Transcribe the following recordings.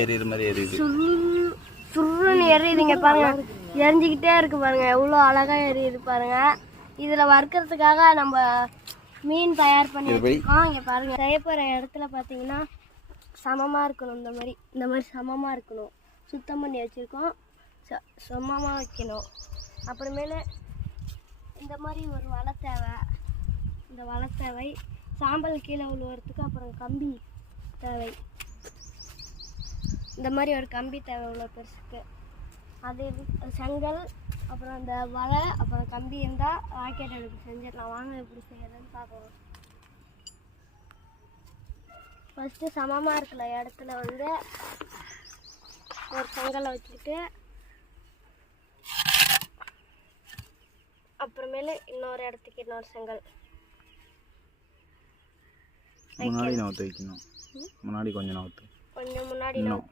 எரியுற மாதிரி எரியுது. சுருன்னு எரியுதுங்க பாருங்க, எரிஞ்சுக்கிட்டே இருக்கு பாருங்க, எவ்வளோ அழகா எரியுது பாருங்க. இதில் வறுக்கிறதுக்காக நம்ம மீன் தயார் பண்ணி வச்சுருக்கோம். இங்கே பாருங்க, செய்ய போகிற இடத்துல பார்த்தீங்கன்னா சமமாக இருக்கணும், இந்த மாதிரி சமமாக இருக்கணும். சுத்தம் பண்ணி வச்சுருக்கோம், சமமாக வைக்கணும். அப்புறமேல இந்த மாதிரி ஒரு வலை தேவை, இந்த வலை தேவை, சாம்பல் கீழே விழுவுறதுக்கு. அப்புறம் கம்பி தேவை, இந்த மாதிரி ஒரு கம்பி தேவை இவ்வளோ பெருசுக்கு. அது செங்கல், அப்புறம் அந்த வலை, அப்புறம் கம்பி இருந்தால் ராக்கெட் எடுத்து செஞ்சிடலாம். வாங்க எப்படி செய்யறதுன்னு பார்க்கலாம். ஃபஸ்ட்டு சமமாக இருக்கிற இடத்துல வந்து ஒரு செங்கலை வச்சுக்கிட்டு, அப்புறமேல இன்னொரு இடத்துக்கு இன்னொரு செங்கல். முன்னாடி நவுத்து வைக்கணும், முன்னாடி கொஞ்சம் நவுத்து, கொஞ்சம் முன்னாடி இன்னும்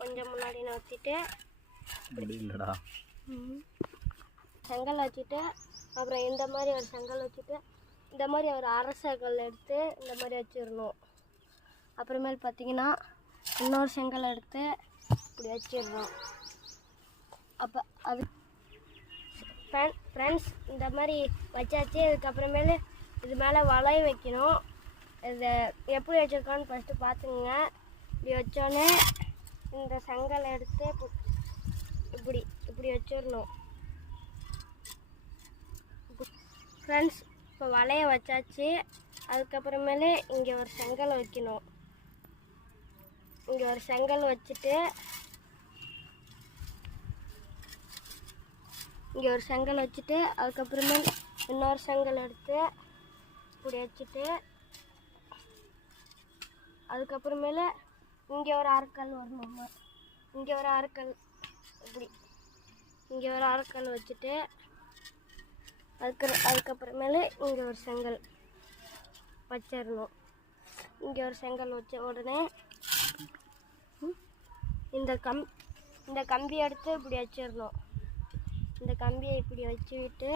கொஞ்சம் முன்னாடி நவுத்திட்டு இல்லைடா செங்கல் வச்சுட்டு, அப்புறம் இந்த மாதிரி ஒரு செங்கல் வச்சுட்டு, இந்த மாதிரி ஒரு அரை செங்கல் எடுத்து இந்த மாதிரி வச்சிடணும். அப்புறமேல் பார்த்தீங்கன்னா இன்னொரு செங்கல் எடுத்து இப்படி வச்சிடணும். அப்போ அது ஃப்ரெண்ட்ஸ் இந்த மாதிரி வச்சாச்சு. இதுக்கப்புறமேலு இது மேலே வலை வைக்கணும். இதை எப்படி வச்சுருக்கோன்னு ஃபஸ்ட்டு பார்த்துங்க. இப்படி வச்சோன்னே இந்த செங்கலை எடுத்து இப்படி வச்சிடணும். ஃப்ரெண்ட்ஸ் இப்போ வலையை வச்சாச்சு. அதுக்கப்புறமேலே இங்கே ஒரு செங்கல் வைக்கணும். இங்கே ஒரு செங்கல் வச்சுட்டு, இங்கே ஒரு செங்கல் வச்சுட்டு, அதுக்கப்புறமே இன்னொரு செங்கல் எடுத்து இப்படி வச்சுட்டு, அதுக்கப்புறமேல இங்கே ஒரு அரைக்கல் வரணும். இங்கே ஒரு அரைக்கல், இப்படி இங்கே ஒரு அரைக்கல் வச்சுட்டு, அதுக்கப்புறமேல இங்கே ஒரு செங்கல் வச்சிடணும். இங்கே ஒரு செங்கல் வச்ச உடனே இந்த கம்பி எடுத்து இப்படி வச்சிடணும். இந்த கம்பியை இப்படி வச்சுக்கிட்டு,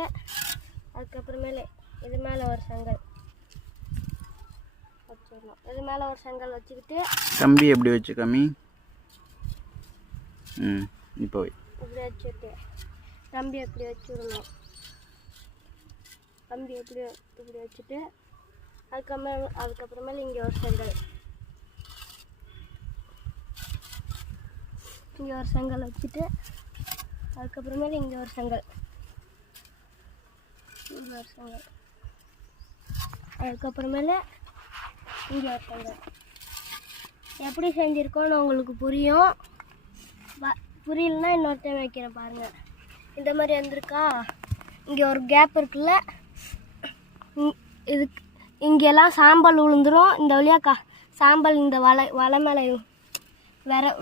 அதுக்கப்புறமேல இது மேலே ஒரு செங்கல் வச்சிடணும். இது மேலே ஒரு செங்கல் வச்சுக்கிட்டு, கம்பி எப்படி வச்சு கம்மி இப்போ இப்படி வச்சுட்டு கம்பி எப்படி வச்சுடணும். கம்பி இப்படி வச்சுட்டு, அதுக்கப்புறமேல இங்கே ஒரு செங்கல், இங்கே ஒரு செங்கல் வச்சுட்டு, அதுக்கப்புறமேல இங்கே ஒரு செங்கல், இங்கே ஒரு செங்கல், அதுக்கப்புறமேல இங்கே ஒரு செங்கல். எப்படி செஞ்சுருக்கோன்னு உங்களுக்கு புரியும். புரியலன்னா இன்னொரு டைம் வைக்கிறேன் பாருங்கள். இந்த மாதிரி வந்திருக்கா, இங்கே ஒரு கேப் இருக்குல்ல, இது இங்கெல்லாம் சாம்பல் விழுந்துடும். இந்த வழியாக சாம்பல் இந்த வலை மேலே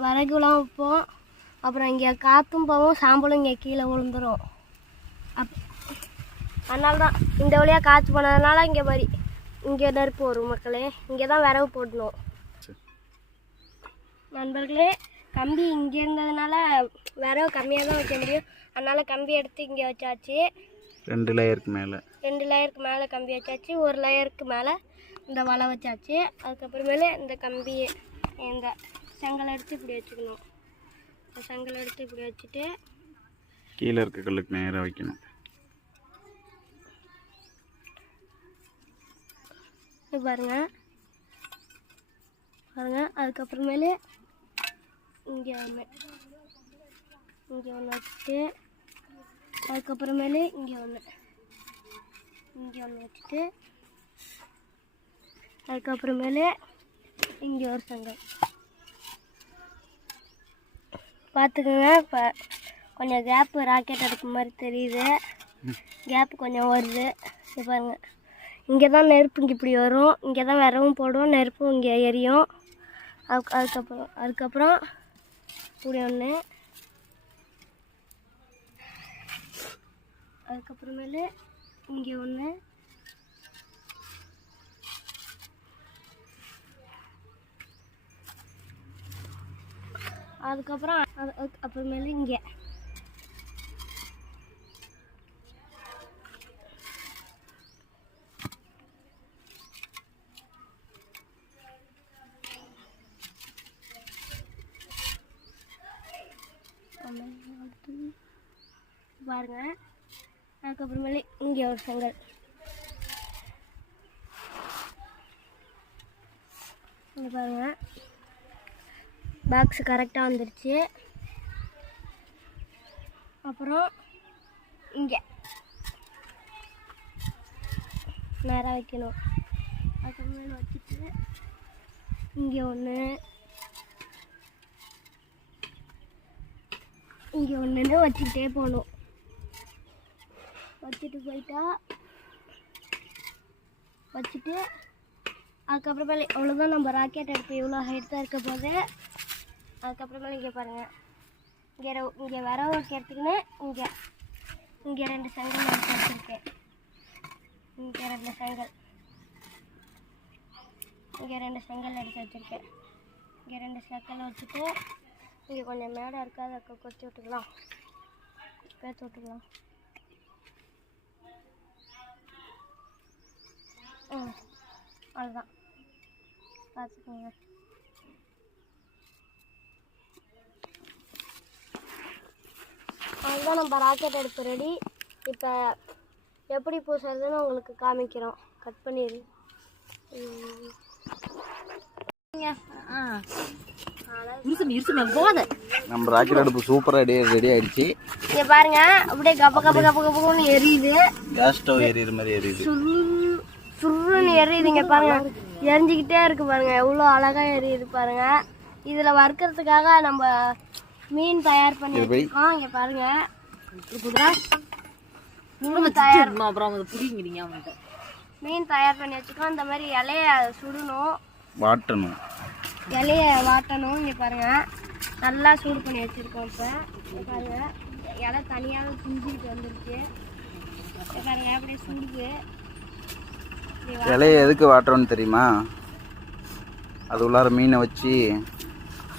விறகுலாம் வைப்போம். அப்புறம் இங்கே காற்றும் போவோம், சாம்பலும் இங்கே கீழே விழுந்துடும். அதனால தான் இந்த வழியாக காற்று போனதுனால இங்கே நெருப்பு வரும் மக்களே. இங்கே தான் விறகு போடணும் நண்பர்களே. கம்பி இங்கே இருந்ததுனால விறகு கம்மியாக தான் வைக்க முடியும். அதனால் கம்பி எடுத்து இங்கே வச்சாச்சு. 2 லேயருக்கு மேலே கம்பி வச்சாச்சு. ஒரு லேயருக்கு மேலே இந்த வலை வச்சாச்சு. அதுக்கப்புறமேலே இந்த கம்பியை இந்த செங்கலை எடுத்து இப்படி வச்சுக்கணும். செங்கலை எடுத்து இப்படி வச்சுட்டு கீழே இருக்க கல்லுக்கு நேராக வைக்கணும். பாருங்க. அதுக்கப்புறமேலே இங்கே ஒன்று வச்சுட்டு, அதுக்கப்புறமேலே இங்கே ஒன்று வச்சுட்டு, அதுக்கப்புறமேலே இங்கே ஒரு செங்கல். பார்த்துக்கோங்க, இப்போ கொஞ்சம் கேப்பு ராக்கெட் எடுக்கிற மாதிரி தெரியுது. கேப்பு கொஞ்சம் வருது. இது பாருங்கள், இங்கே தான் நெருப்பு இங்கே இப்படி வரும். இங்கே தான் விறகும் போடுவோம், நெருப்பும் இங்கே எரியும். அதுக்கப்புறம் இப்படி ஒன்று, அதுக்கப்புறமேலே இங்கே ஒன்று, அப்புறமேலே இங்கே பாருங்கள். அதுக்கப்புறமேலே இங்கே ஒரு செங்கல். இங்கே பாருங்கள், பாக்ஸ் கரெக்டாக வந்துருச்சு. அப்புறம் இங்கே நேராக வைக்கணும். அதுக்கப்புறமேலே வச்சுட்டு இங்கே ஒன்று, இங்கே ஒன்றுன்னு வச்சுக்கிட்டே போகணும். வச்சுட்டு போயிட்டா வச்சுட்டு அதுக்கப்புறமேலே அவ்வளோதான். நம்ம ராக்கெட் அடுப்பு இவ்வளோ ஹைட் தான் இருக்க போது. அதுக்கப்புறமேலே இங்கே பாருங்கள், இங்கே வர வைக்கிறதுக்குன்னு இங்கே 2 செங்கல் எடுத்து வச்சுருக்கேன். இங்கே 2 செங்கல், இங்கே 2 செங்கல் எடுத்து வச்சுருக்கேன். இங்கே 2 செங்கல் வச்சுட்டு இங்கே கொஞ்சம் மேடை இருக்காது, அதை கொத்தி விட்டுக்கலாம், பேத்து விட்டுக்கலாம். அவ்வளோதான், பார்த்துக்கோங்க. அதுதான் நம்ம ராக்கெட் அடுப்பு ரெடி. இப்போ எப்படி பூசுறதுன்னு உங்களுக்கு காமிக்கிறோம். கட் பண்ணிடு. நம்ம ராக்கெட் அடுப்பு சூப்பராக ரெடி ஆயிடுச்சு. இங்கே பாருங்க, அப்படியே கப்ப கப்ப கப்ப கப்பன்னு எரியுது. கேஸ் ஸ்டவ் எரியுற மாதிரி எரியுது, சுருன்னு எரியுது. இங்கே பாருங்க, எரிஞ்சிக்கிட்டே இருக்கு பாருங்க, எவ்வளோ அழகா எரியுது பாருங்க. இதில் வறுக்கிறதுக்காக நம்ம மீன் தயார் பண்ணி வச்சிருக்கோம். இங்கே பாருங்க, மீன் தயார் பண்ணி வச்சுக்கோம். இந்த மாதிரி இலைய சுடணும், வாட்டணும், இலைய வாட்டணும். இங்கே பாருங்க, நல்லா சூடு பண்ணி வச்சுருக்கோம். இப்போ பாருங்க, இலை தனியாக குஞ்சிக்கிட்டு வந்துருச்சு. பாருங்க, அப்படியே சுடுது. இலைய எதுக்கு வாட்டுறோன்னு தெரியுமா? அது உள்ளார மீனை வச்சு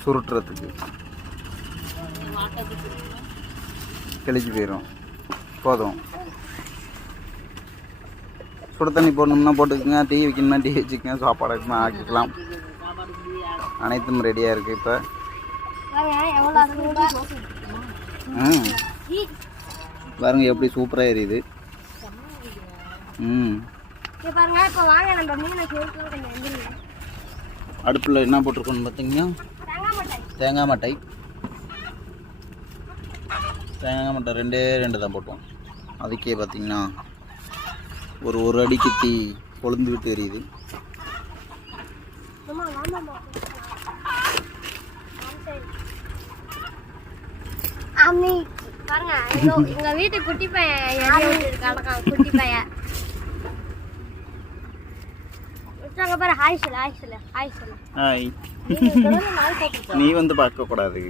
சுருட்டுறதுக்கு. கிழிச்சு போயிடும். போதும், சுடு தண்ணி போடணும்னா போட்டுக்கோங்க, டீ வைக்கணும்னா டீ வச்சுக்கோங்க, சாப்பாடு வைக்கணும் ஆக்கிக்கலாம். அனைத்தும் ரெடியாக இருக்குது. இப்போ பாருங்க எப்படி சூப்பராக எரியுது. அடுப்பில் என்ன போட்டிருக்கோன்னு பார்த்தீங்கன்னா தேங்காய் மட்டை. தேங்காய் மட்டை 2 தான் போட்டோம். அதுக்கே பார்த்தீங்கன்னா ஒரு அடிக்கு தீ கொழுந்துக்கிட்டு எரியுது. பாருங்க, எங்க வீட்டு குட்டி பையன் குட்டி பையன் பாரு. ஹாய் சொல்லு, ஹாய் சொல்லு, ஹாய் சொல்லு. ஹாய். நீ வந்து பார்க்க கூடாது.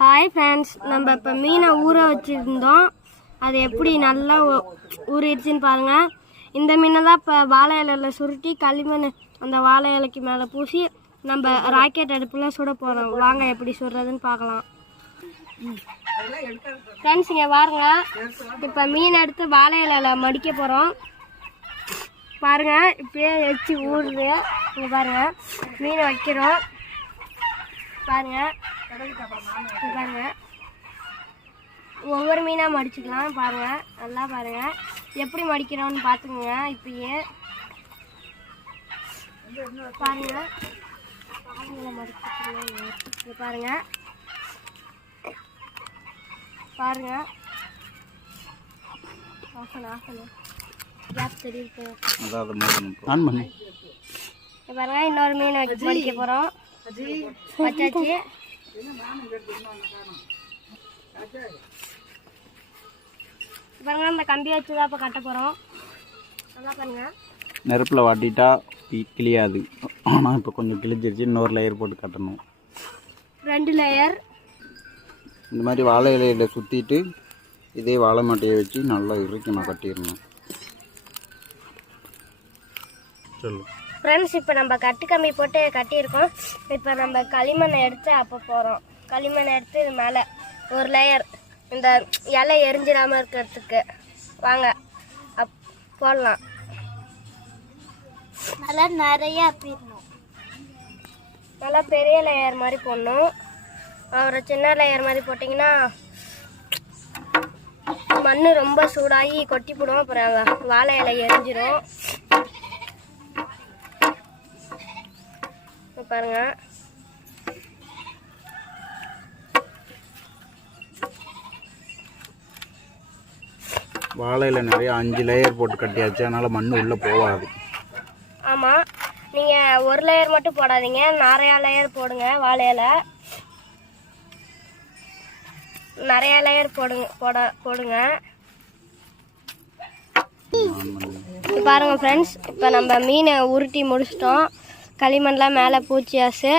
ஹாய் ஃப்ரெண்ட்ஸ், நம்ம இப்போ மீனை ஊற வச்சுருந்தோம். அது எப்படி நல்லா ஊறிடுச்சின்னு பாருங்கள். இந்த மீனை தான் இப்போ வாழை இலையில் சுருட்டி களிமண் அந்த வாழை இலைக்கு மேலே பூசி நம்ம ராக்கெட் அடுப்பில் சுட போகிறோம். வாங்க எப்படி சுடுறதுன்னு பார்க்கலாம். ஃப்ரெண்ட்ஸ், இங்கே பாருங்க, இப்போ மீன் எடுத்து வாழை இலையில் மடிக்க போகிறோம். பாருங்கள், இப்படியே வச்சு ஊறுது. இங்கே பாருங்கள், மீனை வைக்கிறோம். பாருங்கள் பாருங்கள், ஒவ்வொரு மீனாக மடிச்சுக்கலாம். பாருங்கள், நல்லா பாருங்கள் எப்படி மடிக்கிறோன்னு பார்த்துக்குங்க. இப்பயே பாருங்கள், மடிச்சு பாருங்கள் பாருங்கள். கேப் தெரியுது பாருங்க. இன்னொரு மீனை வச்சு மடிக்க போகிறோம். வச்சாச்சு. பாருங்க, இந்த கம்பி வச்சு தான் இப்போ கட்ட போகிறோம். நல்லா பாருங்க, நெருப்பில் வாட்டிட்டா கிளியாது. ஆனால் இப்போ கொஞ்சம் கிழிஞ்சிருச்சு. இன்னொரு லேயர் போட்டு கட்டணும். 2 லேயர். இந்த மாதிரி வாழை இலையில் சுற்றிட்டு இதே வாழை மட்டையை வச்சு நல்லா இறுக்கணும், கட்டிடணும். சொல்லு ஃப்ரெண்ட்ஸ், இப்போ நம்ம கட்டு கம்பி போட்டு கட்டியிருக்கோம். இப்போ நம்ம களிமண்ணை எடுத்து அப்போ போகிறோம். களிமண்ணை எடுத்து இது மேலே ஒரு லேயர் இந்த இலை எரிஞ்சிடாமல் இருக்கிறதுக்கு வாங்க போடலாம். நல்லா நிறையா போடணும், நல்லா பெரிய லேயர் மாதிரி போடணும். ஒரு சின்ன லேயர் மாதிரி போட்டிங்கன்னா மண் ரொம்ப சூடாகி கொட்டி போடும், அப்புறம் வாழை இலை எரிஞ்சிடும். பாருங்க வாழையில நிறைய 5 லேயர் போட்டு கட்டியாச்சு, அதனால மண் உள்ள போகாது. ஆமாம், நீங்கள் ஒரு லேயர் மட்டும் போடாதீங்க, நிறையா லேயர் போடுங்க. வாழையில நிறையா லேயர் போடுங்க. இப்போ பாருங்க ஃப்ரெண்ட்ஸ், இப்போ நம்ம மீனை உருட்டி முடிச்சிட்டோம். களிமண்லாம் மேலே பூச்சியாச்சு.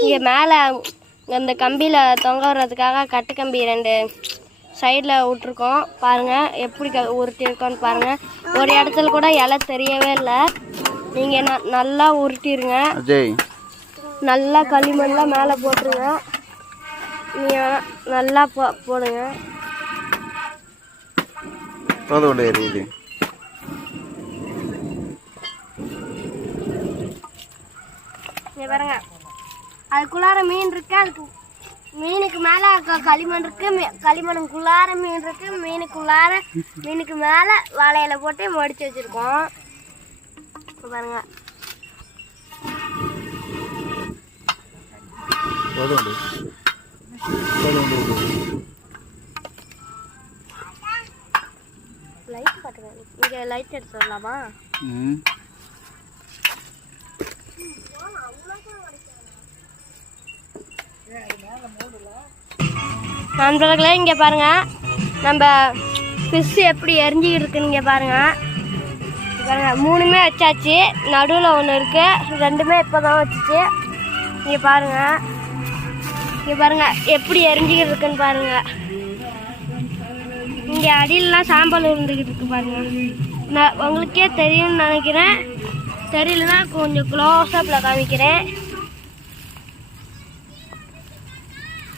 இங்கே மேலே அந்த கம்பியில் தொங்க வர்றதுக்காக கட்டு கம்பி 2 சைடில் விட்ருக்கோம். பாருங்கள் எப்படி உருட்டியிருக்கோன்னு பாருங்கள். ஒரு இடத்துல கூட இலை தெரியவே இல்லை. நீங்கள் நல்லா உருட்டிடுங்க. நல்லா களிமண்லாம் மேலே போட்டுருங்க. நீங்கள் நல்லா போடுங்க. பாருங்க, அதுக்குள்ளார மீன் இருக்கு. அதுக்கு மீனுக்கு மேலே களிமண் இருக்கு. களிமண்ணுக்குள்ளார மீன் இருக்கு. மீனுக்கு மேலே வாழையில போட்டு மடிச்சு வச்சிருக்கோம். பாருங்க, லைட் காட்டுறேன். இங்கே லைட் எடுத்து வரலாமா? நண்பர்களே, இங்கே பாருங்க நம்ம ஃபிஷ் எப்படி எரிஞ்சிக்கிட்டு இருக்குன்னு. இங்கே பாருங்க, பாருங்க 3மே வச்சாச்சு. நடுவில் ஒன்று இருக்கு, 2மே இப்போ தான் வச்சுச்சு. இங்கே பாருங்க, எப்படி எரிஞ்சிக்கிட்டு இருக்குன்னு பாருங்க. இங்கே அடியிலலாம் சாம்பல் இருந்துக்கிட்டு இருக்கு பாருங்க. நான் உங்களுக்கே தெரியும்னு நினைக்கிறேன். தெரியலன்னா கொஞ்சம் க்ளோஸ்அப்பில் காமிக்கிறேன்.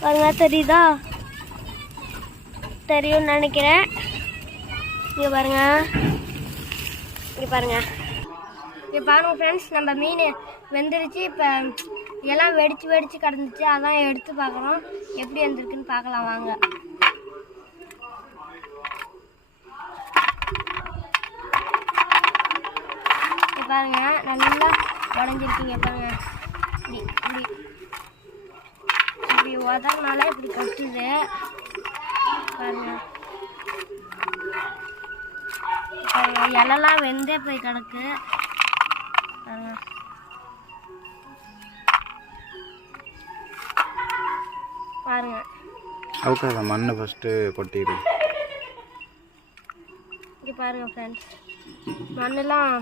பாருங்க, தெரியுதா? தெரியும்னு நினைக்கிறேன். இங்கே பாருங்க ஃப்ரெண்ட்ஸ், நம்ம மீன் வெந்துருச்சு. இப்போ எல்லாம் வெடிச்சு கிடந்துச்சு, அதான் எடுத்து பார்க்குறோம். எப்படி வந்திருக்குன்னு பார்க்கலாம் வாங்க. பாருங்க, நல்லா உடஞ்சிருக்கீங்க பாருங்க. இப்படி உதறனால இப்படி கொட்டுது பாருங்க. இலெல்லாம் வெந்தே போய் கிடக்கு பாருங்க. பாருங்க, அவுக்காத மண்ணை ஃபஸ்ட்டு கொட்டிடு. இங்கே பாருங்க ஃப்ரெண்ட்ஸ், மண்ணெல்லாம்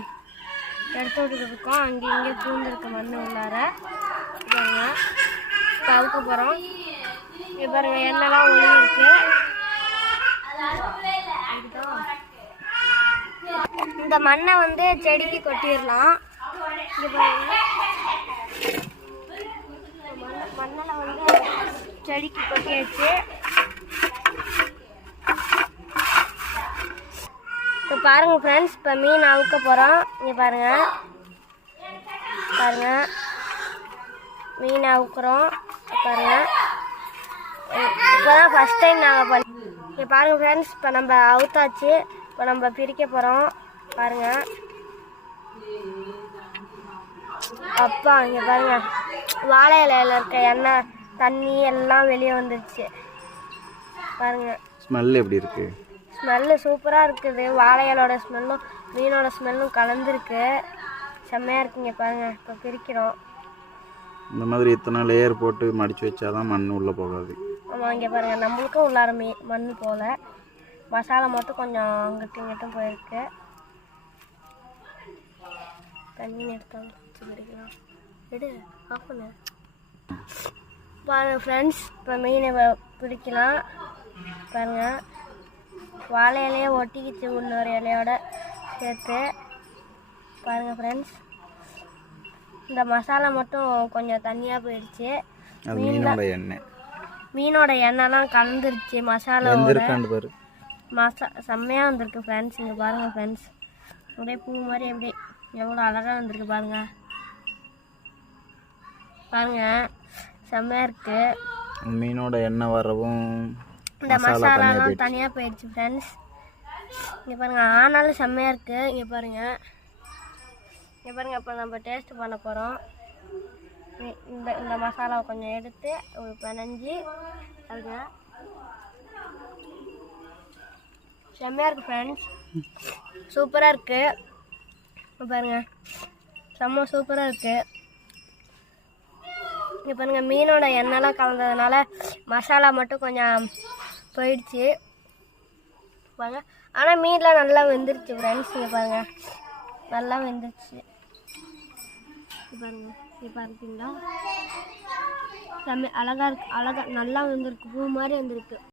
எடுத்து விட்டுட்டு இருக்கோம். இங்கே பூந்துருக்கு மண் உள்ளார. பாருங்க, இப்போ அவுக்க போகிறோம். இங்கே பாருங்க, எண்ணெய்லாம் ஒளி இருக்கு. இந்த மண்ணை வந்து செடிக்கு கொட்டிடலாம். இங்கே பாருங்க, மண்ணில் வந்து செடிக்கு கொட்டியாச்சு. இப்போ பாருங்க ஃப்ரெண்ட்ஸ், இப்போ மீன் அவுக்க போகிறோம். இங்கே பாருங்க மீன் அவுக்குறோம் பாருங்க. இப்போ தான் ஃபஸ்ட் டைம் நாங்கள் இங்கே பாருங்க ஃப்ரெண்ட்ஸ், இப்போ நம்ம அவுத்தாச்சு. இப்போ நம்ம பிரிக்க போகிறோம் பாருங்க. அப்பா, இங்கே பாருங்க, வாழை இலையில் இருக்க எண்ணெய் தண்ணி எல்லாம் வெளியே வந்துடுச்சு பாருங்க. ஸ்மெல் எப்படி இருக்கு? ஸ்மெல்லு சூப்பராக இருக்குது. வாழை இலையோட ஸ்மெல்லும் மீனோட ஸ்மெல்லும் கலந்துருக்கு. செம்மையாக இருக்குங்க பாருங்கள். இப்போ பிரிக்கிறோம். இந்த மாதிரி இத்தனை லேயர் போட்டு மடித்து வச்சாதான் மண் உள்ளே போகாது. ஆமாம், இங்கே பாருங்கள், நம்மளுக்கும் உள்ளார மண் போல். மசாலா மட்டும் கொஞ்சம் அங்கிட்டும் இங்கிட்டும் போயிருக்கு. தண்ணி எடுத்தாலும் பிடிக்கலாம். எடு ஆஃப் பண்ணு. பாருங்கள் ஃப்ரெண்ட்ஸ், இப்போ மீனை பிடிக்கலாம் பாருங்கள். வாழை இலையை ஒட்டிக்கிச்சு இன்னொரு இலையோட சேர்த்து பாருங்கள் ஃப்ரெண்ட்ஸ். இந்த மசாலா மட்டும் கொஞ்சம் தண்ணியாக போயிடுச்சு. மீனோட எண்ணெய்லாம் கலந்துருச்சு மசாலாவோட. செம்மையாக வந்திருக்கு ஃப்ரெண்ட்ஸ். இங்கே பாருங்கள் ஃப்ரெண்ட்ஸ், அப்படியே பூ மாதிரி எப்படி எவ்வளோ அழகாக வந்திருக்கு பாருங்கள். செம்மையாக இருக்குது. மீனோட எண்ணெய் வரவும் இந்த மசாலாலாம் தனியாக போயிடுச்சு ஃப்ரெண்ட்ஸ். இங்கே பாருங்கள், ஆனாலும் செம்மையாக இருக்குது. இங்கே பாருங்கள் இப்போ நம்ம டேஸ்ட் பண்ண போகிறோம். இந்த மசாலாவை கொஞ்சம் எடுத்து ஒரு பிணைஞ்சி பாருங்க, செம்மையாக இருக்குது ஃப்ரெண்ட்ஸ். சூப்பராக இருக்குது பாருங்கள், செம்ம சூப்பராக இருக்குது. இங்கே பாருங்கள், மீனோட எண்ணெய்லாம் கலந்ததுனால மசாலா மட்டும் கொஞ்சம் போயிடுச்சு பாருங்க. ஆனால் மீன்லாம் நல்லா வெந்துருச்சு ஃப்ரெண்ட்ஸ். இங்கே பாருங்கள், நல்லா வெந்துருச்சு பாருங்க. இப்போ இருக்குங்களா, செம்ம அழகாக இருக்குது, நல்லா வெந்திருக்கு, பூ மாதிரி வெந்திருக்கு.